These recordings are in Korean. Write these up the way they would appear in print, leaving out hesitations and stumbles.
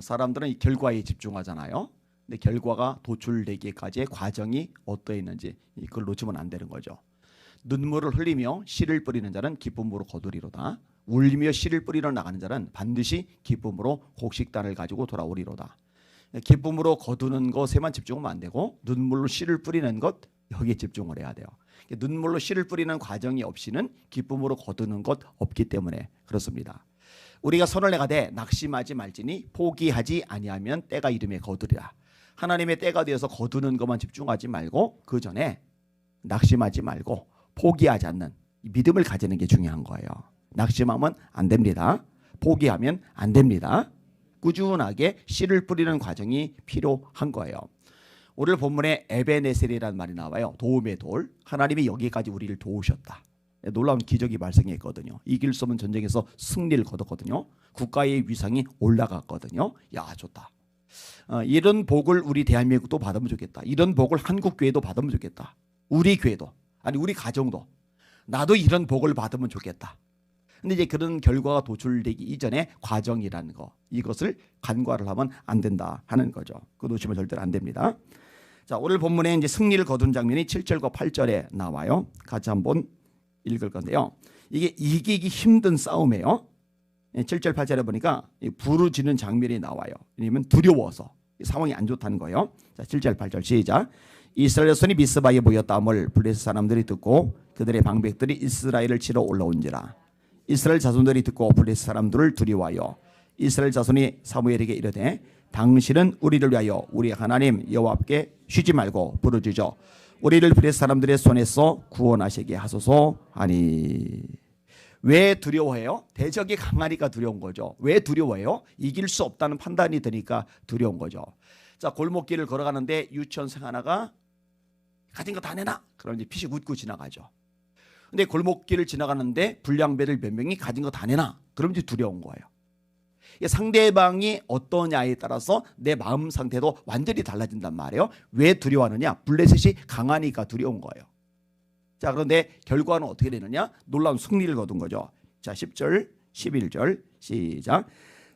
사람들은 이 결과에 집중하잖아요. 근데 결과가 도출되기까지의 과정이 어떠했는지 이걸 놓치면 안 되는 거죠. 눈물을 흘리며 씨를 뿌리는 자는 기쁨으로 거두리로다. 울리며 씨를 뿌리러 나가는 자는 반드시 기쁨으로 곡식단을 가지고 돌아오리로다. 기쁨으로 거두는 것에만 집중하면 안 되고 눈물로 씨를 뿌리는 것 여기에 집중을 해야 돼요. 눈물로 씨를 뿌리는 과정이 없이는 기쁨으로 거두는 것 없기 때문에 그렇습니다. 우리가 손을 내가되 낙심하지 말지니 포기하지 아니하면 때가 이름에 거두리라. 하나님의 때가 되어서 거두는 것만 집중하지 말고 그 전에 낙심하지 말고 포기하지 않는 믿음을 가지는 게 중요한 거예요. 낙심하면 안 됩니다. 포기하면 안 됩니다. 꾸준하게 씨를 뿌리는 과정이 필요한 거예요. 오늘 본문에 에베네셀이라는 말이 나와요. 도움의 돌. 하나님이 여기까지 우리를 도우셨다. 놀라운 기적이 발생했거든요. 이길 수 없는 전쟁에서 승리를 거뒀거든요. 국가의 위상이 올라갔거든요. 야, 좋다. 이런 복을 우리 대한민국도 받으면 좋겠다. 이런 복을 한국 교회도 받으면 좋겠다. 우리 교회도, 아니 우리 가정도, 나도 이런 복을 받으면 좋겠다. 근데 이제 그런 결과가 도출되기 이전에 과정이라는 거, 이것을 간과를 하면 안 된다 하는 거죠. 그거 놓치면 절대로 안 됩니다. 자, 오늘 본문에 이제 승리를 거둔 장면이 7절과 8절에 나와요. 같이 한번 읽을 건데요. 이게 이기기 힘든 싸움이에요. 7절 8절에 보니까 부르짖는 장면이 나와요. 왜냐하면 두려워서 상황이 안 좋다는 거예요. 자, 7절 8절 시작. 이스라엘 손이 미스바에 모였다함을 블레셋 사람들이 듣고 그들의 방백들이 이스라엘을 치러 올라온지라. 이스라엘 자손들이 듣고 블레셋 사람들을 두려워하여 이스라엘 자손이 사무엘에게 이르되 당신은 우리를 위하여 우리 하나님 여호와께 쉬지 말고 부르짖어 우리를 블레셋 사람들의 손에서 구원하시게 하소서 하니. 왜 두려워해요? 대적이 강하니까 두려운 거죠. 왜 두려워해요? 이길 수 없다는 판단이 드니까 두려운 거죠. 자, 골목길을 걸어가는데 유치원생 하나가 가진 거 다 내놔. 그럼 이제 피식 웃고 지나가죠. 근데 골목길을 지나가는데 불량배들 몇 명이 가진 거 다 내놔. 그럼 이제 두려운 거예요. 상대방이 어떠냐에 따라서 내 마음 상태도 완전히 달라진단 말이에요. 왜 두려워하느냐? 블레셋이 강하니까 두려운 거예요. 자, 그런데 결과는 어떻게 되느냐? 놀라운 승리를 거둔 거죠. 자, 10절 11절 시작.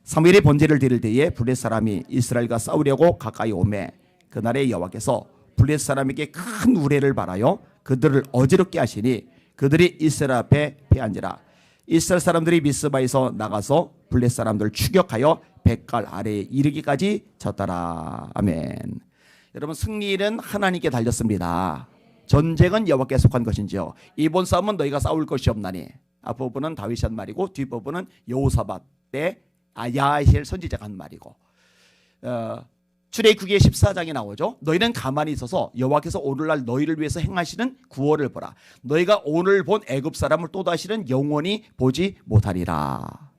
사무엘이 번제를 드릴 때에 블레셋 사람이 이스라엘과 싸우려고 가까이 오매 그날에 여호와께서 블레셋 사람에게 큰 우레를 발하여 그들을 어지럽게 하시니 그들이 이스라엘 앞에 패한지라. 이스라엘 사람들이 미스바에서 나가서 블레셋 사람들을 추격하여 백갈 아래에 이르기까지 쳤더라. 아멘. 여러분, 승리는 하나님께 달렸습니다. 전쟁은 여호와께 속한 것인지요 이번 싸움은 너희가 싸울 것이 없나니. 앞부분은 다윗이 한 말이고 뒷부분은 여호사밧 때 야하시엘 선지자가 한 말이고, 출애굽기 14장에 나오죠. 너희는 가만히 있어서 여호와께서 오늘날 너희를 위해서 행하시는 구원을 보라. 너희가 오늘 본 애굽 사람을 또다시는 영원히 보지 못하리라.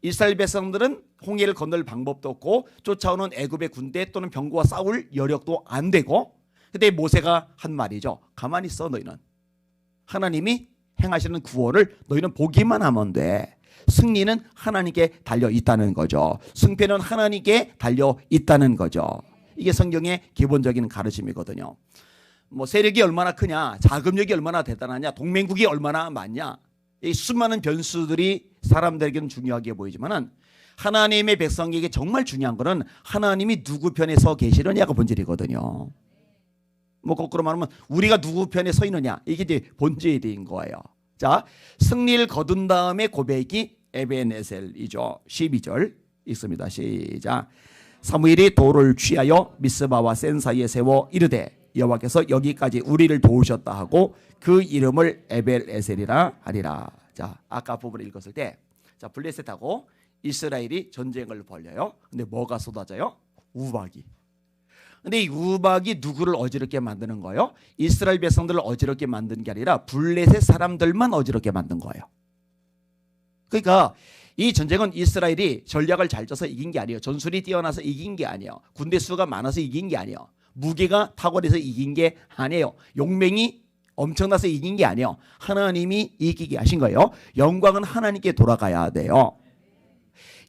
이스라엘 백성들은 홍해를 건널 방법도 없고 쫓아오는 애굽의 군대 또는 병거와 싸울 여력도 안 되고, 그때 모세가 한 말이죠. 가만히 있어. 너희는 하나님이 행하시는 구원을 너희는 보기만 하면 돼. 승리는 하나님께 달려 있다는 거죠. 승패는 하나님께 달려 있다는 거죠. 이게 성경의 기본적인 가르침이거든요. 뭐 세력이 얼마나 크냐, 자금력이 얼마나 대단하냐, 동맹국이 얼마나 많냐, 이 수많은 변수들이 사람들에게는 중요하게 보이지만은 하나님의 백성에게 정말 중요한 것은 하나님이 누구 편에 서 계시느냐가 본질이거든요. 뭐 거꾸로 말하면 우리가 누구 편에 서 있느냐, 이게 이제 본질인 거예요. 자, 승리를 거둔 다음에 고백이 에베네셀이죠. 12절 읽습니다. 시작. 사무엘이 돌을 취하여 미스바와 센 사이에 세워 이르되 여호와께서 여기까지 우리를 도우셨다 하고 그 이름을 에벨에셀이라 하리라. 자, 아까 부분을 읽었을 때, 자, 블레셋하고 이스라엘이 전쟁을 벌여요. 근데 뭐가 쏟아져요? 우박이. 근데 이 우박이 누구를 어지럽게 만드는 거예요? 이스라엘 백성들을 어지럽게 만든 게 아니라 블레셋 사람들만 어지럽게 만든 거예요. 그러니까 이 전쟁은 이스라엘이 전략을 잘 짜서 이긴 게 아니에요. 전술이 뛰어나서 이긴 게 아니에요. 군대 수가 많아서 이긴 게 아니에요. 무게가 탁월해서 이긴 게 아니에요. 용맹이 엄청나서 이긴 게 아니에요. 하나님이 이기게 하신 거예요. 영광은 하나님께 돌아가야 돼요.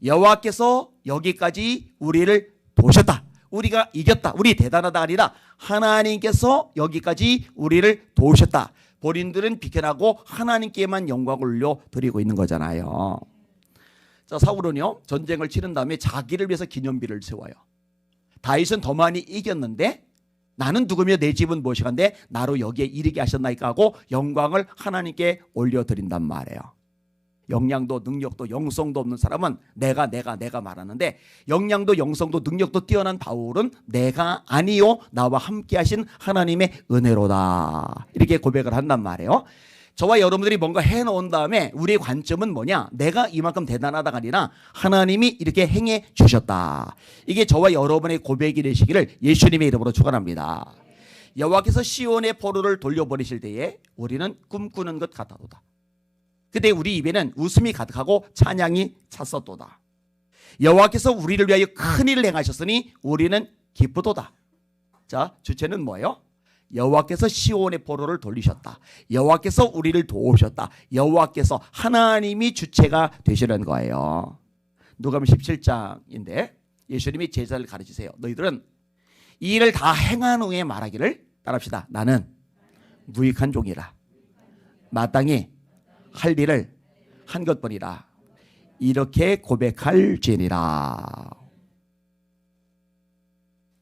여호와께서 여기까지 우리를 도우셨다. 우리가 이겼다. 우리 대단하다 아니라 하나님께서 여기까지 우리를 도우셨다. 본인들은 비켜나고 하나님께만 영광을 올려 드리고 있는 거잖아요. 자, 사울은요 전쟁을 치른 다음에 자기를 위해서 기념비를 세워요. 다윗은 더 많이 이겼는데 나는 누구며 내 집은 무엇이간데 나로 여기에 이르게 하셨나이까 하고 영광을 하나님께 올려드린단 말이에요. 역량도 능력도 영성도 없는 사람은 내가 말하는데, 역량도 영성도 능력도 뛰어난 바울은 내가 아니요 나와 함께 하신 하나님의 은혜로다, 이렇게 고백을 한단 말이에요. 저와 여러분들이 뭔가 해놓은 다음에 우리의 관점은 뭐냐, 내가 이만큼 대단하다가 아니라 하나님이 이렇게 행해 주셨다. 이게 저와 여러분의 고백이 되시기를 예수님의 이름으로 축원합니다. 여호와께서 시온의 포로를 돌려버리실 때에 우리는 꿈꾸는 것 같아도다. 그때 우리 입에는 웃음이 가득하고 찬양이 찼었도다. 여호와께서 우리를 위하여 큰 일을 행하셨으니 우리는 기쁘도다. 자, 주체는 뭐예요? 여호와께서 시온의 포로를 돌리셨다. 여호와께서 우리를 도우셨다. 여호와께서 하나님이 주체가 되시는 거예요. 누가복음 17장인데 예수님이 제자를 가르치세요. 너희들은 이 일을 다 행한 후에 말하기를, 따라합시다. 나는 무익한 종이라. 마땅히 할 일을 한 것뿐이라. 이렇게 고백할지니라.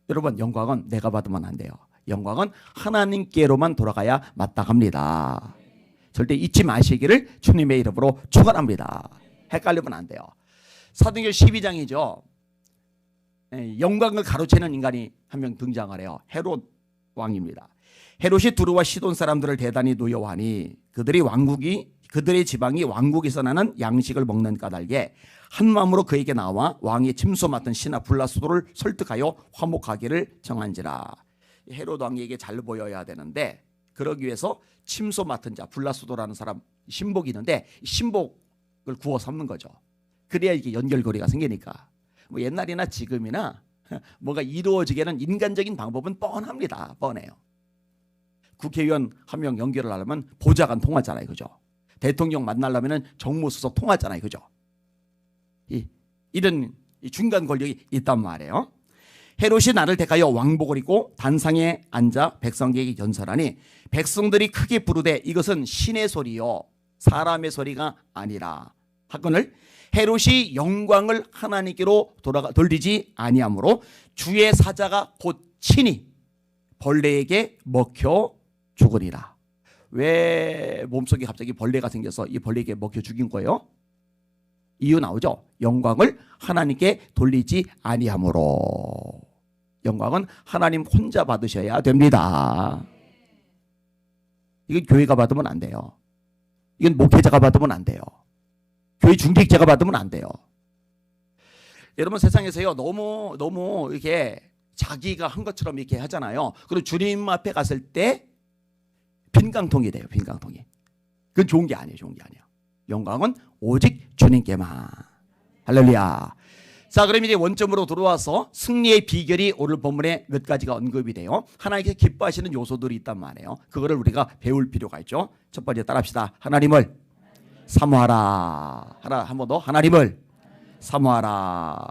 여러분, 영광은 내가 받으면 안 돼요. 영광은 하나님께로만 돌아가야 마땅합니다. 절대 잊지 마시기를 주님의 이름으로 축원합니다. 헷갈리면 안 돼요. 사도행전 12장이죠. 영광을 가로채는 인간이 한 명 등장을 해요. 헤롯 왕입니다. 헤롯이 두루와 시돈 사람들을 대단히 노여워하니 그들의 지방이 왕국에서 나는 양식을 먹는 까닭에 한 마음으로 그에게 나와 왕이 침소 맡은 신하 블라스도를 설득하여 화목하기를 정한지라. 헤롯 왕에게 잘 보여야 되는데, 그러기 위해서 침소 맡은 자 블라스도라는 사람 신복이 있는데 신복을 구워 삼는 거죠. 그래야 이게 연결고리가 생기니까. 뭐 옛날이나 지금이나 뭔가 이루어지게는 인간적인 방법은 뻔합니다. 뻔해요. 국회의원 한 명 연결을 하려면 보좌관 통하잖아요, 그죠? 대통령 만나려면 정무수석 통하잖아요, 그죠? 이런 중간 권력이 있단 말이에요. 헤롯이 나를 택하여 왕복을 입고 단상에 앉아 백성에게 연설하니 백성들이 크게 부르되 이것은 신의 소리요 사람의 소리가 아니라 하거늘 헤롯이 영광을 하나님께로 돌리지 아니하므로 주의 사자가 곧 친히 벌레에게 먹혀 죽으리라. 왜 몸속에 갑자기 벌레가 생겨서 이 벌레에게 먹혀 죽인 거예요? 이유 나오죠. 영광을 하나님께 돌리지 아니하므로. 영광은 하나님 혼자 받으셔야 됩니다. 이건 교회가 받으면 안 돼요. 이건 목회자가 받으면 안 돼요. 교회 중직자가 받으면 안 돼요. 여러분, 세상에서요 너무 이렇게 자기가 한 것처럼 이렇게 하잖아요. 그리고 주님 앞에 갔을 때 빈깡통이 돼요. 빈깡통이. 그건 좋은 게 아니에요. 좋은 게 아니에요. 영광은 오직 주님께만. 할렐루야. 자, 그럼 이제 원점으로 들어와서 승리의 비결이 오늘 본문에 몇 가지가 언급이 돼요. 하나님께서 기뻐하시는 요소들이 있단 말이에요. 그거를 우리가 배울 필요가 있죠. 첫 번째 따라합시다. 하나님을 사모하라. 한 번 더. 하나님을 사모하라.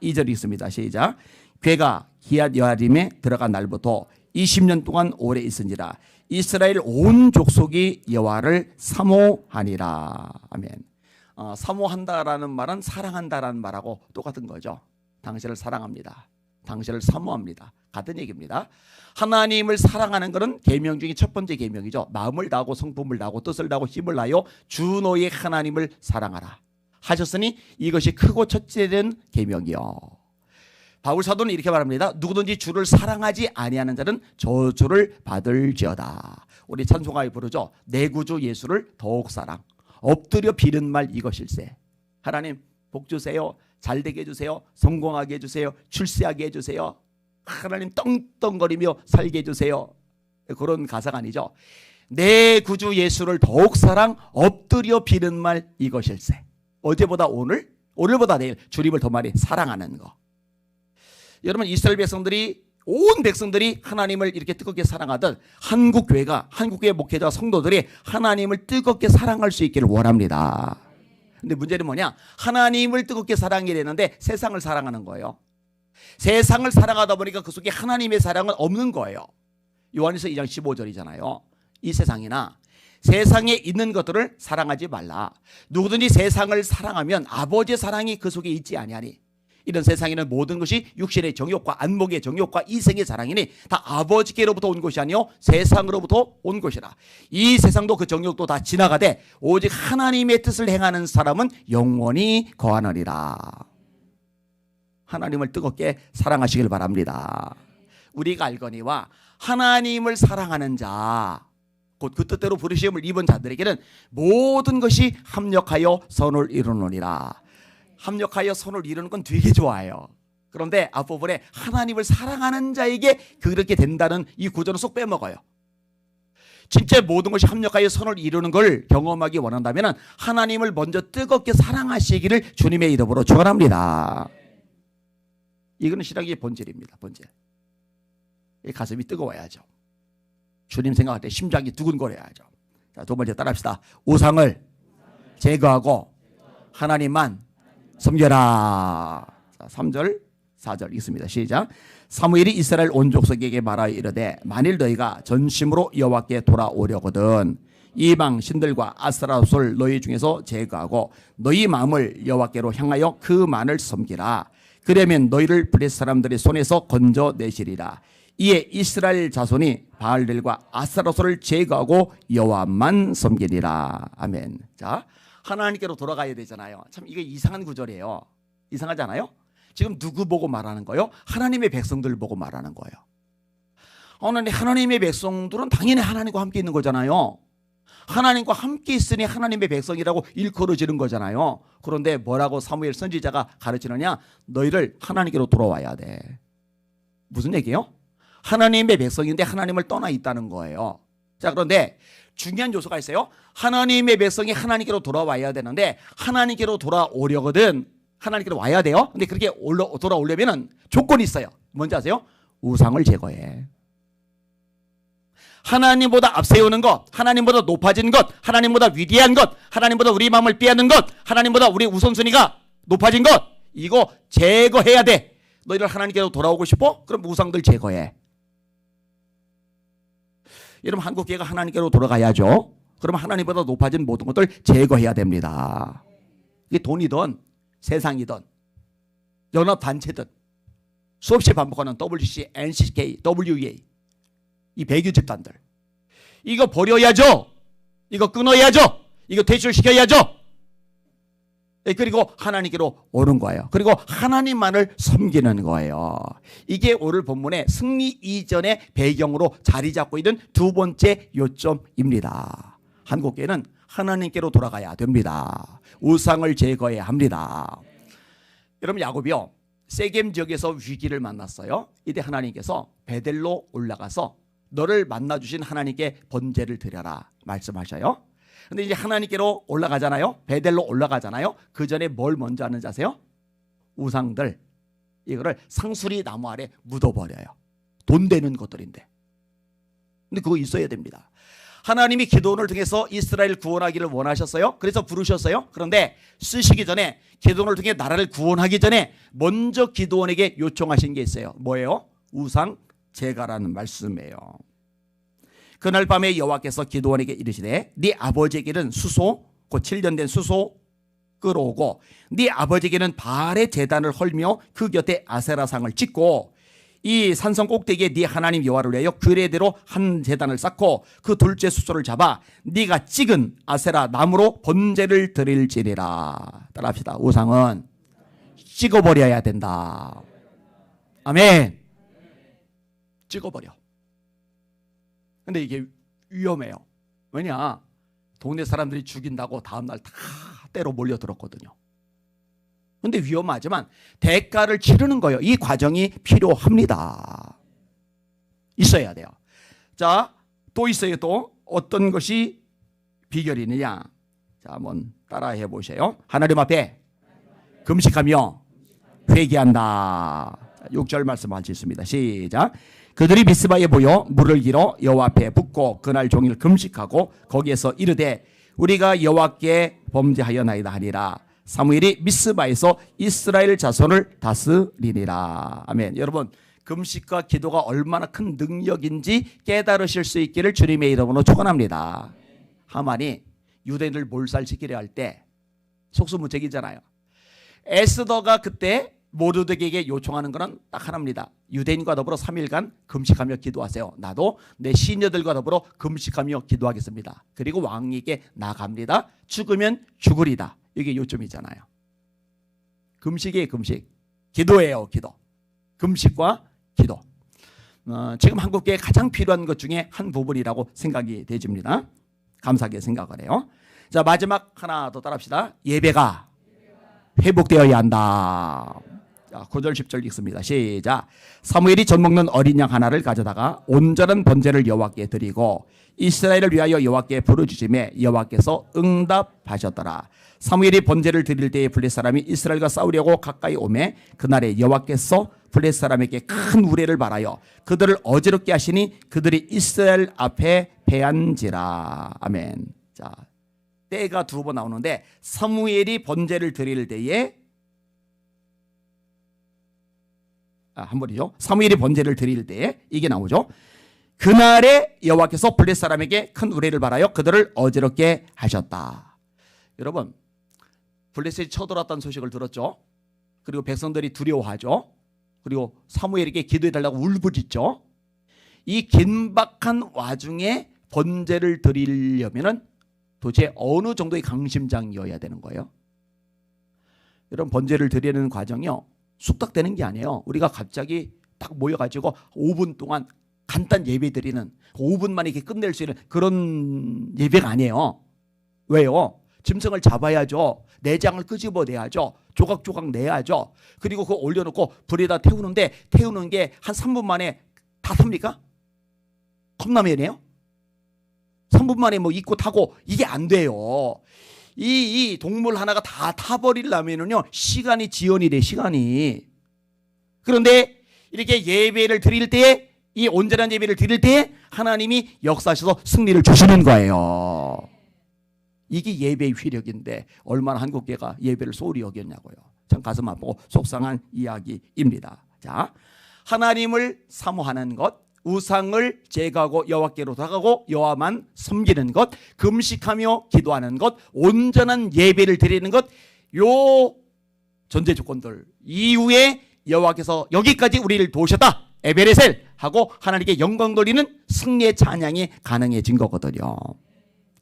2절이 있습니다. 시작. 괴가 기앗 여아림에 들어간 날부터 20년 동안 오래 있은지라 이스라엘 온 족속이 여호와를 사모하니라. 아멘. 사모한다라는 말은 사랑한다라는 말하고 똑같은 거죠. 당신을 사랑합니다. 당신을 사모합니다. 같은 얘기입니다. 하나님을 사랑하는 것은 계명 중에 첫 번째 계명이죠. 마음을 다하고 성품을 다하고 뜻을 다하고 힘을 다하여 주 너의 하나님을 사랑하라 하셨으니 이것이 크고 첫째된 계명이요. 바울 사도는 이렇게 말합니다. 누구든지 주를 사랑하지 아니하는 자는 저주를 받을지어다. 우리 찬송가에 부르죠. 내 구주 예수를 더욱 사랑. 엎드려 비는 말 이것일세. 하나님 복 주세요. 잘되게 해주세요. 성공하게 해주세요. 출세하게 해주세요. 하나님 떵떵거리며 살게 해주세요. 그런 가사가 아니죠. 내 구주 예수를 더욱 사랑. 엎드려 비는 말 이것일세. 어제보다 오늘, 오늘보다 내일 주님을 더 많이 사랑하는 거. 여러분, 이스라엘 백성들이, 온 백성들이 하나님을 이렇게 뜨겁게 사랑하듯 한국교회가, 한국교회 목회자 성도들이 하나님을 뜨겁게 사랑할 수 있기를 원합니다. 근데 문제는 뭐냐? 하나님을 뜨겁게 사랑해야 되는데 세상을 사랑하는 거예요. 세상을 사랑하다 보니까 그 속에 하나님의 사랑은 없는 거예요. 요한일서 2장 15절이잖아요. 이 세상이나 세상에 있는 것들을 사랑하지 말라. 누구든지 세상을 사랑하면 아버지의 사랑이 그 속에 있지 아니하니. 이런 세상에는 모든 것이 육신의 정욕과 안목의 정욕과 이생의 사랑이니 다 아버지께로부터 온 것이 아니요 세상으로부터 온 것이라. 이 세상도 그 정욕도 다 지나가되 오직 하나님의 뜻을 행하는 사람은 영원히 거하느니라. 하나님을 뜨겁게 사랑하시길 바랍니다. 우리가 알거니와 하나님을 사랑하는 자, 곧 그 뜻대로 부르심을 입은 자들에게는 모든 것이 합력하여 선을 이루느니라. 합력하여 선을 이루는 건 되게 좋아요. 그런데 앞부분에 하나님을 사랑하는 자에게 그렇게 된다는 이 구절은 쏙 빼먹어요. 진짜 모든 것이 합력하여 선을 이루는 걸 경험하기 원한다면 하나님을 먼저 뜨겁게 사랑하시기를 주님의 이름으로 축원합니다. 이거는 신앙의 본질입니다. 본질. 이 가슴이 뜨거워야죠. 주님 생각할 때 심장이 두근거려야죠. 자, 두 번째 따라합시다. 우상을 제거하고 하나님만 섬겨라. 자, 3절 4절 읽습니다. 시작. 사무엘이 이스라엘 온 족속에게 말하여 이르되 만일 너희가 전심으로 여호와께 돌아오려거든 이방 신들과 아스라롯을 너희 중에서 제거하고 너희 마음을 여호와께로 향하여 그만을 섬기라. 그러면 너희를 블레셋 사람들의 손에서 건져내시리라. 이에 이스라엘 자손이 바알들과 아스타롯을 제거하고 여호와만 섬기리라. 아멘. 자, 하나님께로 돌아가야 되잖아요. 참 이게 이상한 구절이에요. 이상하지 않아요? 지금 누구 보고 말하는 거예요? 하나님의 백성들 보고 말하는 거예요. 하나님의 백성들은 당연히 하나님과 함께 있는 거잖아요. 하나님과 함께 있으니 하나님의 백성이라고 일컬어지는 거잖아요. 그런데 뭐라고 사무엘 선지자가 가르치느냐? 너희를 하나님께로 돌아와야 돼. 무슨 얘기예요? 하나님의 백성인데 하나님을 떠나 있다는 거예요. 자, 그런데 중요한 요소가 있어요. 하나님의 백성이 하나님께로 돌아와야 되는데 하나님께로 돌아오려거든 하나님께로 와야 돼요. 근데 그렇게 돌아오려면 조건이 있어요. 뭔지 아세요? 우상을 제거해. 하나님보다 앞세우는 것, 하나님보다 높아진 것, 하나님보다 위대한 것, 하나님보다 우리 마음을 빼앗는 것, 하나님보다 우리 우선순위가 높아진 것, 이거 제거해야 돼. 너희들 하나님께로 돌아오고 싶어? 그럼 우상들 제거해. 여러분 한국교회가 하나님께로 돌아가야죠. 그러면 하나님보다 높아진 모든 것들 제거해야 됩니다. 이게 돈이든 세상이든 연합단체든 수없이 반복하는 WC, NCK, WEA 이 배교 집단들 이거 버려야죠. 이거 끊어야죠. 이거 퇴출시켜야죠. 그리고 하나님께로 오는 거예요. 그리고 하나님만을 섬기는 거예요. 이게 오늘 본문의 승리 이전의 배경으로 자리 잡고 있는 두 번째 요점입니다. 한국교회는 하나님께로 돌아가야 됩니다. 우상을 제거해야 합니다. 여러분 야곱이요 세겜 지역에서 위기를 만났어요. 이때 하나님께서 베델로 올라가서 너를 만나주신 하나님께 번제를 드려라 말씀하셔요. 근데 이제 하나님께로 올라가잖아요. 베델로 올라가잖아요. 그 전에 뭘 먼저 하는지 아세요? 우상들 이거를 상수리 나무 아래 묻어버려요. 돈 되는 것들인데. 근데 그거 있어야 됩니다. 하나님이 기도원을 통해서 이스라엘 구원하기를 원하셨어요. 그래서 부르셨어요. 그런데 쓰시기 전에 기도원을 통해 나라를 구원하기 전에 먼저 기도원에게 요청하신 게 있어요. 뭐예요? 우상 제거라는 말씀이에요. 그날 밤에 여호와께서 기드온에게 이르시되 네 아버지에게는 수소 곧 7년 된 수소 끌어오고 네 아버지에게는 바알의 제단을 헐며 그 곁에 아세라상을 짓고 이 산성 꼭대기에 네 하나님 여호와를 위하여 규례대로 한 제단을 쌓고 그 둘째 수소를 잡아 네가 찍은 아세라 나무로 번제를 드릴지니라. 따라합시다. 우상은 찍어버려야 된다. 아멘. 찍어버려. 근데 이게 위험해요. 왜냐? 동네 사람들이 죽인다고 다음날 다 때로 몰려들었거든요. 근데 위험하지만 대가를 치르는 거예요. 이 과정이 필요합니다. 있어야 돼요. 자, 또 있어요. 또 어떤 것이 비결이느냐? 자, 한번 따라해 보세요. 하나님 앞에 금식하며 회개한다. 6절 말씀할 수 있습니다. 시작. 그들이 미스바에 모여 물을 길어 여호와 앞에 붓고 그날 종일 금식하고 거기에서 이르되 우리가 여호와께 범죄하였나이다 하니라. 사무엘이 미스바에서 이스라엘 자손을 다스리니라. 아멘. 여러분 금식과 기도가 얼마나 큰 능력인지 깨달으실 수 있기를 주님의 이름으로 축원합니다. 하만이 유대인을 몰살시키려 할 때 속수무책이잖아요. 에스더가 그때 모르드게에게 요청하는 것은 딱 하나입니다. 유대인과 더불어 3일간 금식하며 기도하세요. 나도 내 시녀들과 더불어 금식하며 기도하겠습니다. 그리고 왕에게 나갑니다. 죽으면 죽으리다. 이게 요점이잖아요. 금식이에요. 금식. 기도예요. 기도. 금식과 기도. 지금 한국교회에 가장 필요한 것 중에 한 부분이라고 생각이 되집니다. 감사하게 생각을 해요. 자, 마지막 하나 더 따라합시다. 예배가 회복되어야 한다. 자, 9절 10절 읽습니다. 시작. 사무엘이 젖 먹는 어린 양 하나를 가져다가 온전한 번제를 여호와께 드리고 이스라엘을 위하여 여호와께 부르짖음에 여호와께서 응답하셨더라. 사무엘이 번제를 드릴 때에 블레셋 사람이 이스라엘과 싸우려고 가까이 오매 그날에 여호와께서 블레셋 사람에게 큰 우레를 발하여 그들을 어지럽게 하시니 그들이 이스라엘 앞에 패한지라. 아멘. 자, 때가 두 번 나오는데 사무엘이 번제를 드릴 때에 한 번이죠. 사무엘이 번제를 드릴 때에 이게 나오죠. 그날에 여호와께서 블레셋 사람에게 큰 우레를 발하여 그들을 어지럽게 하셨다. 여러분, 블레셋이 쳐들어왔다는 소식을 들었죠. 그리고 백성들이 두려워하죠. 그리고 사무엘에게 기도해달라고 울부짖죠. 이 긴박한 와중에 번제를 드리려면은 도대체 어느 정도의 강심장이어야 되는 거예요? 여러분, 번제를 드리는 과정이요, 숙닥되는 게 아니에요. 우리가 갑자기 딱 모여가지고 5분 동안 간단 예배 드리는 5분 만에 이렇게 끝낼 수 있는 그런 예배가 아니에요. 왜요? 짐승을 잡아야죠. 내장을 끄집어내야죠. 조각조각 내야죠. 그리고 그거 올려놓고 불에다 태우는데 태우는 게 한 3분 만에 다 탑니까? 컵라면이에요? 3분 만에 뭐 입고 타고 이게 안 돼요. 이 동물 하나가 다 타버리려면은요, 시간이 지연이 돼, 시간이. 그런데 이렇게 예배를 드릴 때, 이 온전한 예배를 드릴 때 하나님이 역사하셔서 승리를 주시는 거예요. 이게 예배의 위력인데 얼마나 한국교회가 예배를 소홀히 여겼냐고요. 참 가슴 아프고 속상한 이야기입니다. 자, 하나님을 사모하는 것, 우상을 제거하고 여호와께로 돌아가고 여호와만 섬기는 것, 금식하며 기도하는 것, 온전한 예배를 드리는 것, 요 전제 조건들 이후에 여호와께서 여기까지 우리를 도우셨다, 에베레셀 하고 하나님께 영광 돌리는 승리의 찬양이 가능해진 거거든요.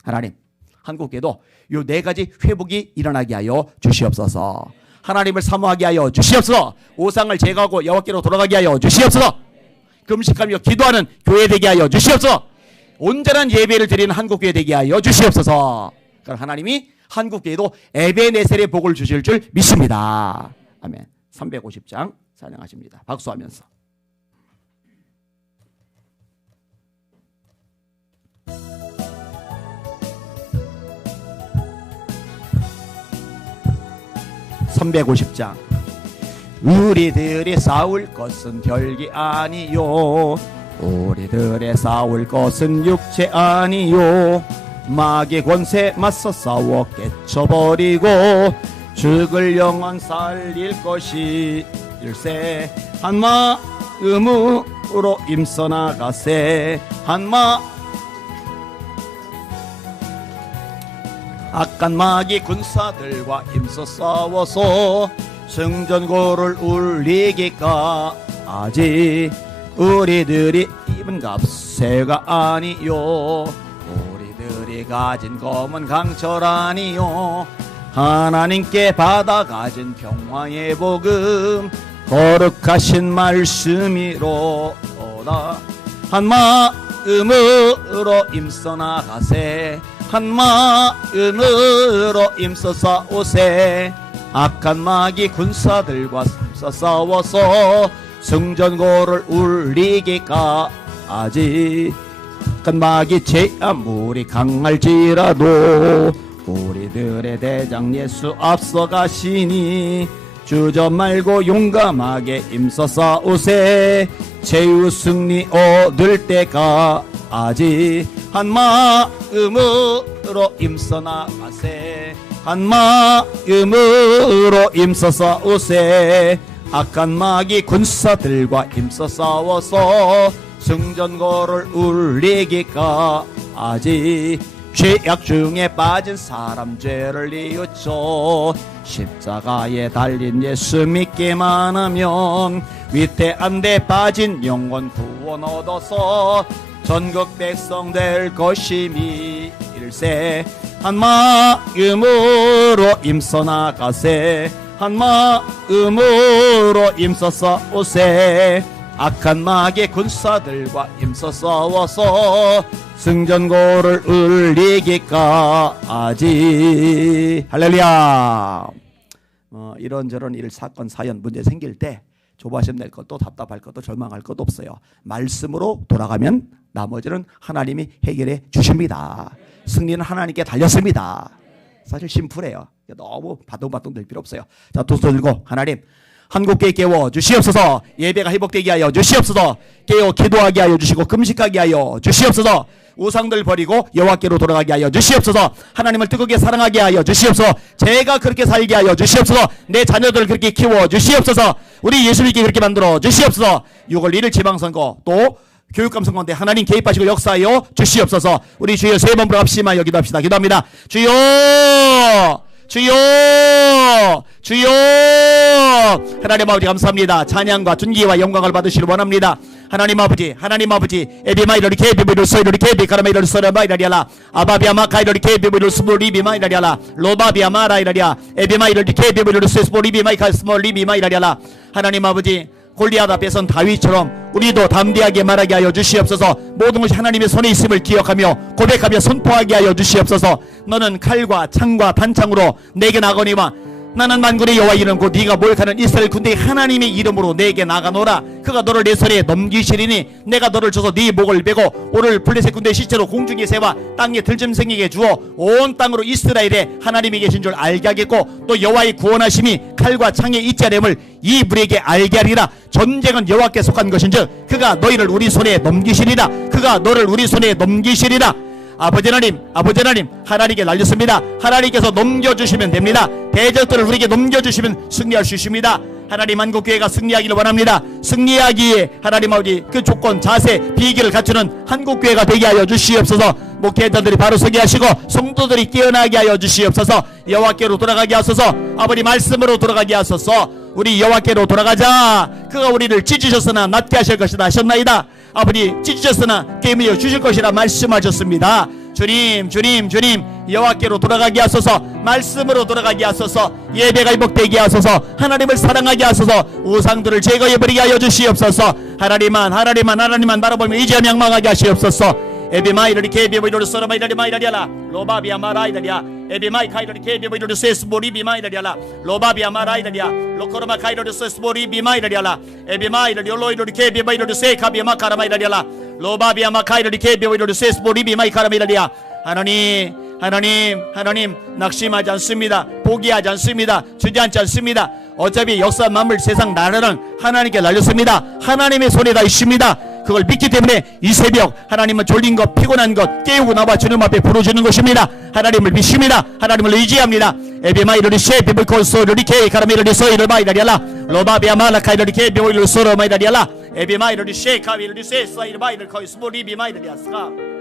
하나님, 한국교회도 요 네 가지 회복이 일어나게 하여 주시옵소서. 하나님을 사모하게 하여 주시옵소서. 우상을 제거하고 여호와께로 돌아가게 하여 주시옵소서. 금식하며 기도하는 교회 되게 하여 주시옵소서. 온전한 예배를 드리는 한국교회 되게 하여 주시옵소서. 그럼 하나님이 한국교회도 에베네셀의 복을 주실 줄 믿습니다. 아멘. 350장 찬양하십니다. 박수하면서. (350장) 우리들이 싸울 것은 별게 아니요, 우리들의 싸울 것은 육체 아니요, 마귀의 권세 맞서 싸워 깨쳐버리고 죽을 영혼 살릴 것이 일세. 한 마음으로 임서 나가세. 한 악한 마귀 군사들과 힘써 싸워서 승전고를 울리기까지 우리들이 입은 값새가 아니요, 우리들이 가진 검은 강철 아니요, 하나님께 받아 가진 평화의 복음 거룩하신 말씀이로다. 한 마음으로 임서 나가세. 한 마음으로 임서 싸우세. 악한 마귀 군사들과 힘써 싸워서 승전고를 울리기까지. 악한 마귀 제 아무리 강할지라도 우리들의 대장 예수 앞서 가시니 주저 말고 용감하게 임서 싸우세. 최후 승리 얻을 때까지. 한 마음으로 임서 나가세. 한 마음으로 임서 싸우세. 악한 마귀 군사들과 힘써 싸워서 승전고를 울리기까지. 죄악 중에 빠진 사람 죄를 뉘우쳐 십자가에 달린 예수 믿기만 하면 위태한 데 빠진 영원 구원 얻어서 전국 백성 될 것임이 일세 한 마음으로 임서 나가세 한 마음으로 임서 싸우세 악한 마귀 군사들과 임서 싸워서 승전고를 울리기까지. 할렐루야. 이런저런 일 사건 사연 문제 생길 때 조바심 낼 것도 답답할 것도 절망할 것도 없어요. 말씀으로 돌아가면 나머지는 하나님이 해결해 주십니다. 승리는 하나님께 달렸습니다. 사실 심플해요. 너무 바둥바둥 될 필요 없어요. 자, 두 손 들고 하나님 한국교회 깨워 주시옵소서. 예배가 회복되게 하여 주시옵소서. 깨워 기도하게 하여 주시고 금식하게 하여 주시옵소서. 우상들 버리고 여호와께로 돌아가게 하여 주시옵소서. 하나님을 뜨겁게 사랑하게 하여 주시옵소서. 제가 그렇게 살게 하여 주시옵소서. 내 자녀들을 그렇게 키워 주시옵소서. 우리 예수 믿게 그렇게 만들어 주시옵소서. 6월 1일 지방선거 또 교육감 선거인데 하나님 개입하시고 역사하여 주시옵소서. 우리 주여 세 번 부합심하여 기도합시다. 기도합니다. 주여 주여 주여. 하나님 아버지 감사합니다. 찬양과 존귀와 영광을 받으시길 원합니다. 하나님 아버지 에비마이러리 케비브를 소이러리 케비 카라마이러리 소라마이라리알라 아바비아마 카이러리 케비브를 스몰리비마이라리알라 로바비아마라이라리아 에비마이러리 케비브를 스몰리비마이카 스몰리비마이라리알라. 하나님 아버지 골리앗 앞에선 다윗처럼 우리도 담대하게 말하게 하여 주시옵소서. 모든 것이 하나님의 손에 있음을 기억하며 고백하며 선포하게 하여 주시옵소서. 너는 칼과 창과 단창으로 내게 나거니와 나는 만군의 여호와 이름 곧 네가 모욕하는 이스라엘 군대의 하나님의 이름으로 내게 나가노라. 그가 너를 내 손에 넘기시리니 내가 너를 쳐서 네 목을 베고 오늘 블레셋 군대의 시체로 공중에 세와 땅에 들짐승에게 주어 온 땅으로 이스라엘에 하나님이 계신 줄 알게 하겠고 또 여호와의 구원하심이 칼과 창에 있지 않음을 이 무리에게 알게 하리라. 전쟁은 여호와께 속한 것인즉 그가 너희를 우리 손에 넘기시리라. 그가 너를 우리 손에 넘기시리라. 아버지 하나님 하나님께 날렸습니다. 하나님께서 넘겨주시면 됩니다. 대적들을 우리에게 넘겨주시면 승리할 수 있습니다. 하나님 한국교회가 승리하기를 원합니다. 승리하기에 하나님 아버지 그 조건 자세 비결을 갖추는 한국교회가 되게 하여 주시옵소서. 목회자들이 바로 서게 하시고 성도들이 깨어나게 하여 주시옵소서. 여호와께로 돌아가게 하소서. 아버지 말씀으로 돌아가게 하소서. 우리 여호와께로 돌아가자. 그가 우리를 찢으셨으나 낫게 하실 것이다 하셨나이다. 아버지 찢으셨으나 깨물어 주실 것이라 말씀하셨습니다. 주님 여호와께로 돌아가게 하소서. 말씀으로 돌아가게 하소서. 예배가 회복되게 하소서. 하나님을 사랑하게 하소서. 우상들을 제거해버리게 하여 주시옵소서. 하나님만 바라보며 이제야 양망하게 하시옵소서. 에비마이러리 케비보이로르 소라마이라리 마이라리알라 로바비아 마라이라리아 에비마이 카이러리 케비보이로르 세스보리 비마이라리알라 로바비아 마라이라리아 로코르마 카이러르 세스보리 비마이라리알라 에비마이러리 올로이로리 케비보이로르 세카비아 마카라마이라리알라 로바비아 마카이러리 케비보이로르 세스보리 비마이카라마이라리아. 하나님 낙심하지 않습니다. 포기하지 않습니다. 주저앉지 않습니다. 어차피 역사 만물 세상 나라는 하나님께 날렸습니다. 하나님의 손에 다 있습니다. 그걸 믿기 때문에 이 새벽 하나님은 졸린 것 피곤한 것 깨우고 나와 주님 앞에 부르주는 것입니다. 하나님을 믿습니다. 하나님을 의지합니다. 에비마이르리 셰비블코소르리 케이 카라미르리 소이르 마이라리알라 로바비아 말라카이르리 케비오이르 소르 마이라리알라 에비마이르리 셰카비르리 세사이르 마이르 코이스모리비 마이라리아스카.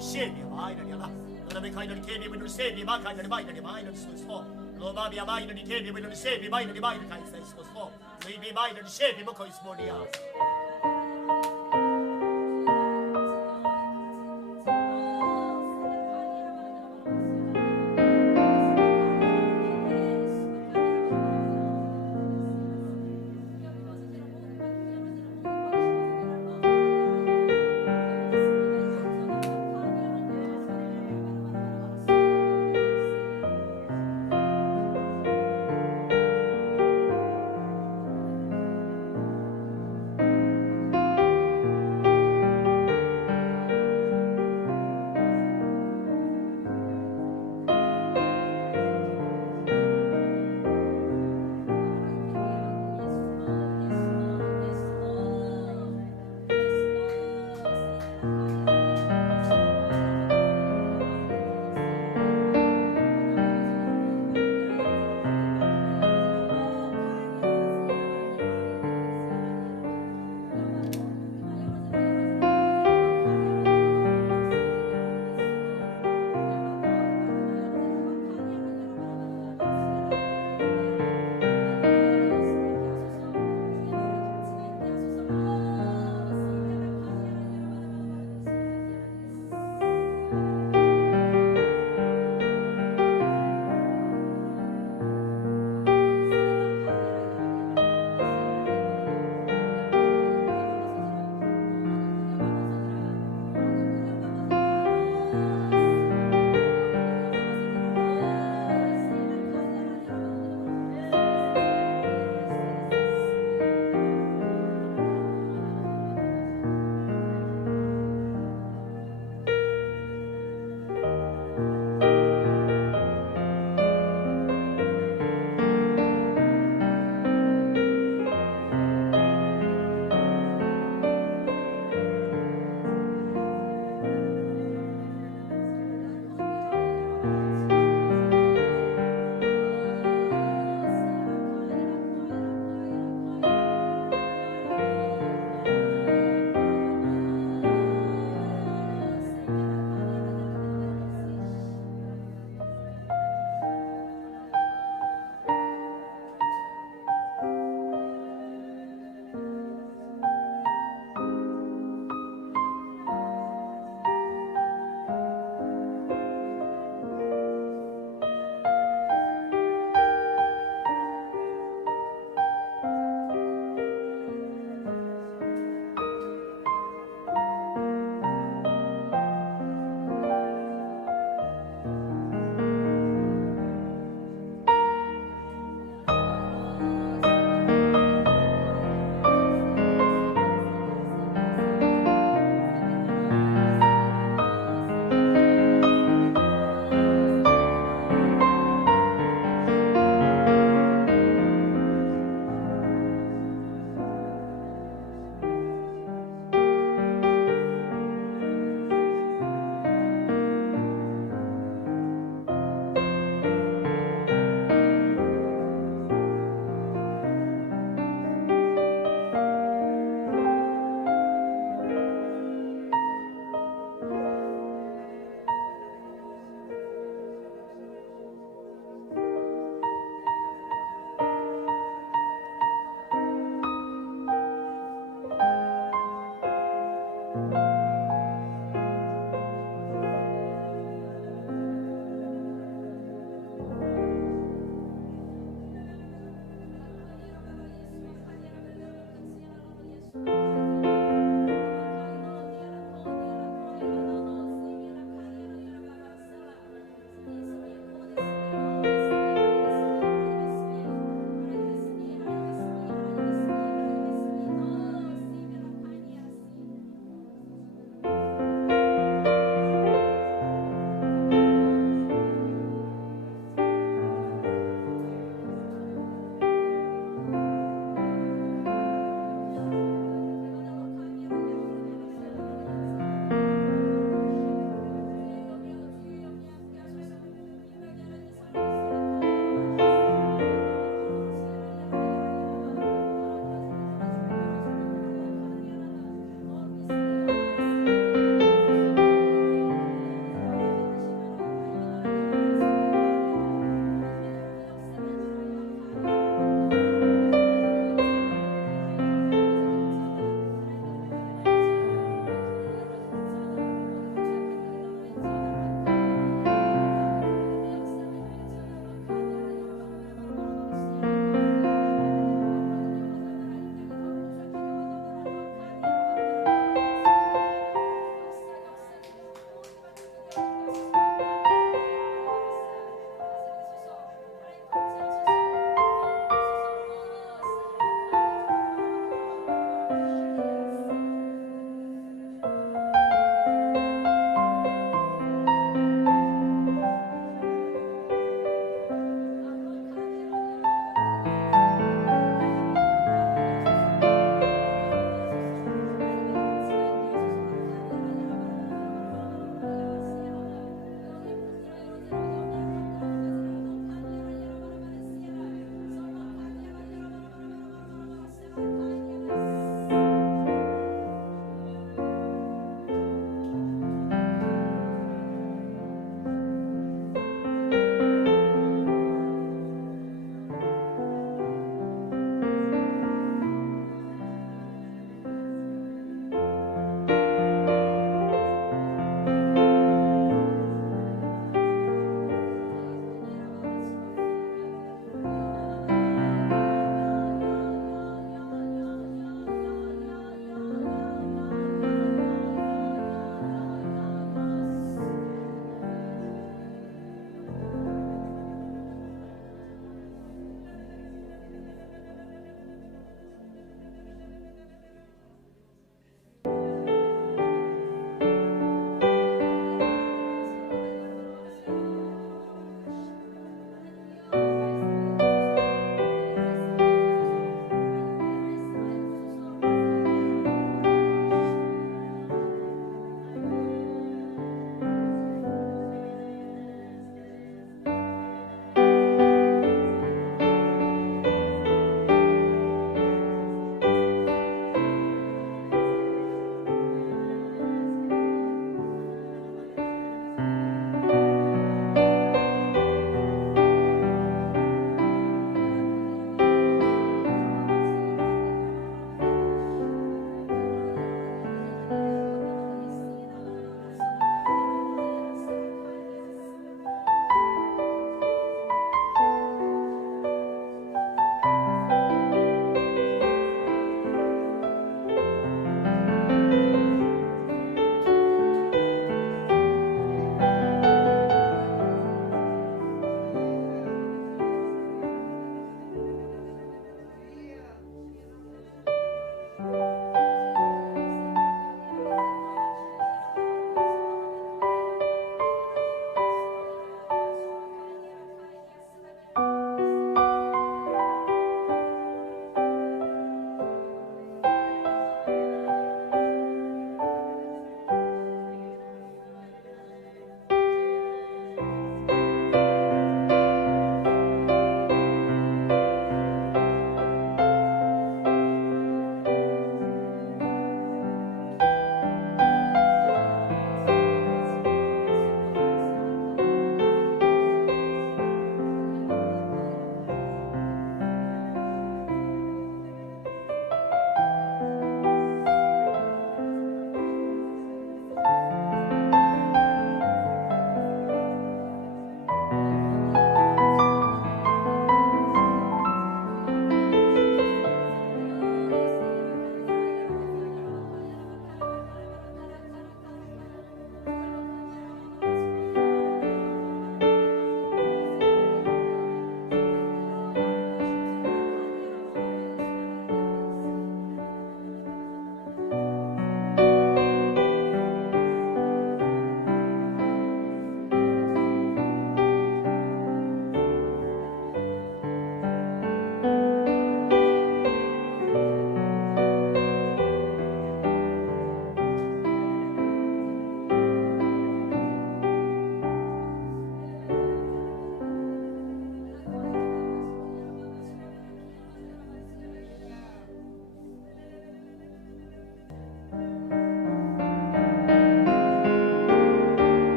Shemi Minor Yama, the kind of Kabi will save me, my kind of minor was for. Lobabia minor, the Kabi will save me, minor kind of was for. Maybe minor, the Shemi Moko is more near.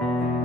아